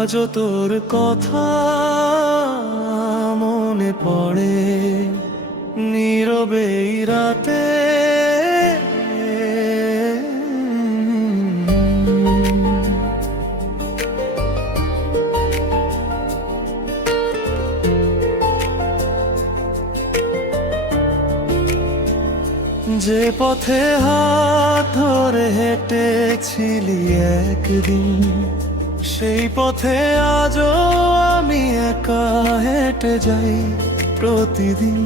আজও তোর কথা মনে পড়ে নীরবে এই রাতে। যে পথে হাত ধরে হেঁটেছিলি একদিন, সেই পথে আজও আমি একা হেঁটে যাই প্রতিদিন।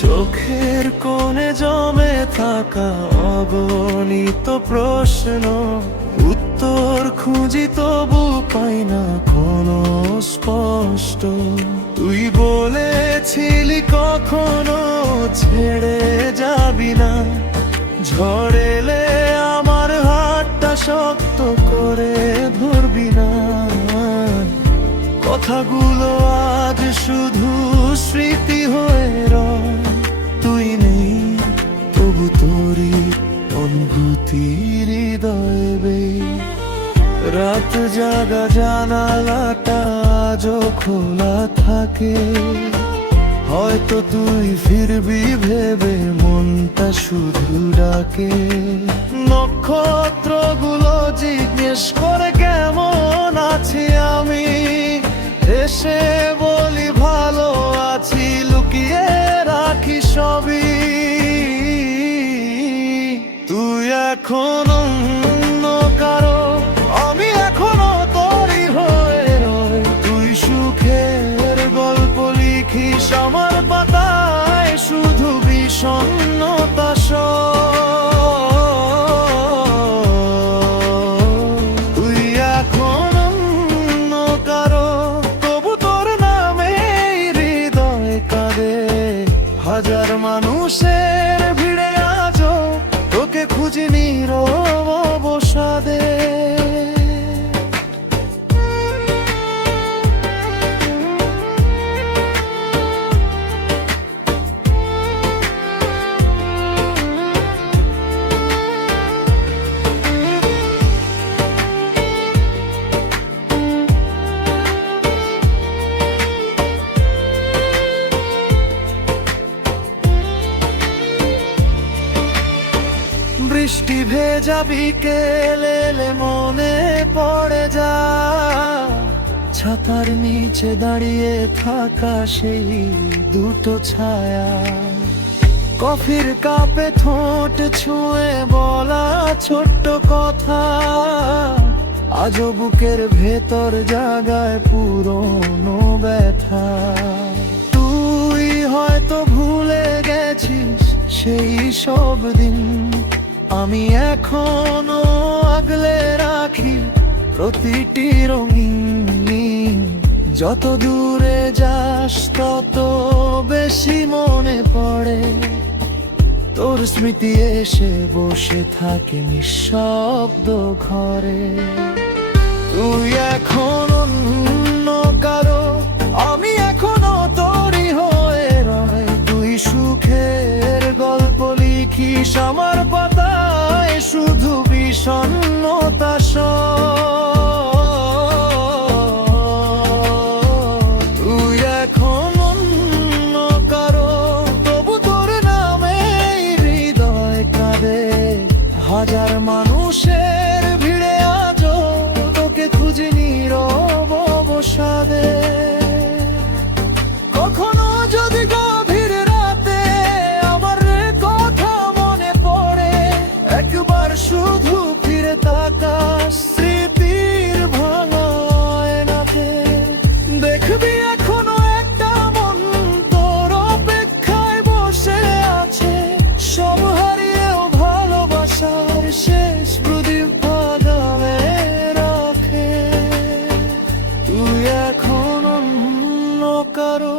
চোখের কোণে জমে থাকা অগণিত প্রশ্ন, উত্তর খুঁজি তবু পাই না কোনো স্পষ্ট। তুই বলেছিলি কখনো ছেড়ে যাবি না, ঝড় এলে আমার হাতটা শক্ত করে ধরবি না। কথাগুলো আজ শুধু স্মৃতি হয়ে রয়, তুই নেই তবু তোরই অনুভূতি হৃদয়ে বেই। রাত জাগা জানালাটা আজও খোলা থাকে, হয়তো তুই ফিরবি ভেবে মনটা শুধু ডাকে। নক্ষত্রগুলো জিজ্ঞেস করে কেমন আছি আমি, এসে বলি ভালো আছি, লুকিয়ে রাখি সবই। তুই এখন অন্য কারো, আমি এখনো তোরই হয়ে রই। তুই সুখের গল্প লিখিস আমার পাতায়, শুধু বিষণ্ণতা তুই এখন অন্য কারো, তবু তোর নামে হৃদয় কাঁদে। হাজার মানুষের ভিড়ে আজও তোকে খুঁজি নীরব অবসাদে। বৃষ্টি ভেজা বিকেল এলে মনে পড়ে যা, ছাতার নিচে দাঁড়িয়ে থাকা সেই দুটো ছায়া। কফির কাপে ঠোঁট ছুঁয়ে বলা ছোট্ট কথা, আজও বুকের ভেতর জাগায় পুরনো ব্যথা। তুই হয়তো ভুলে গেছিস সেই সব দিন, আমি এখনো আগলে রাখি প্রতিটি রঙিন। যত দূরে যাস তত বেশি মনে পড়ে, তোর স্মৃতি এসে বসে থাকে নিঃশব্দ ঘরে। তুই এখন অন্য কারো, আমি এখনো তোরই হয়ে রয়। তুই সুখের গল্প লিখিস আমার পাতায়, শুধু বিষণ্ণতা তুই এখন অন্য কারো, তবু তোর নামে হৃদয় কাঁদে। হাজার মানুষের ভিড়ে আজও তোকে খুঁজি নীরব অবসাদে। কখনো যদি গভীর রাতে আমার কথা মনে পড়ে, একবার শুধু ফিরে তাকাস স্মৃতির ভাঙা আয়নাতে। দেখবি এখনো একটা মন তোর অপেক্ষায় বসে আছে, সব হারিয়েও ভালোবাসার শেষ প্রদীপ ভাগাবে রাখে। তুই এখন অন্য কারো,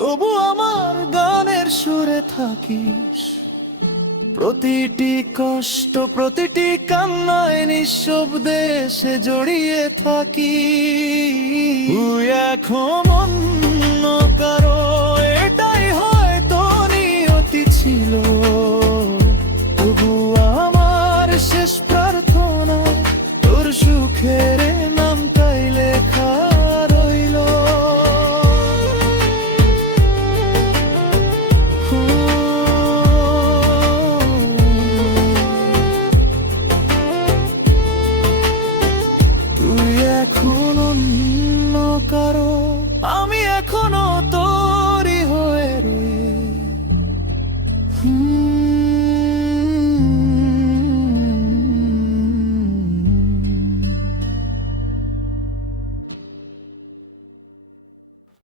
তবু আমার গানের সুরে থাকিস। প্রতিটি কষ্ট প্রতিটি কান্নায় নিঃশব্দে সে জড়িয়ে থাকি। তুই এখন অন্য কারো, এটাই হয়তো নিয়তি ছিল, তবু আমার শেষ প্রার্থনা তোর সুখের নাম চাইলে হুম